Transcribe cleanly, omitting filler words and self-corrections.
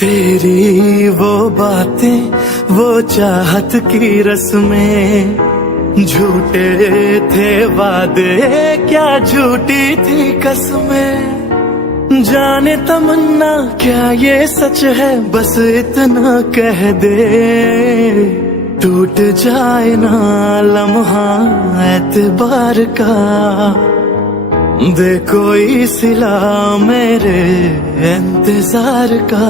तेरी वो बातें, वो चाहत की रस्में, झूठे थे वादे, क्या झूठी थी कसमें। जाने तमन्ना क्या ये सच है, बस इतना कह दे, टूट जाए ना लम्हा एतबार का, दे कोई सिला मेरे इंतजार का।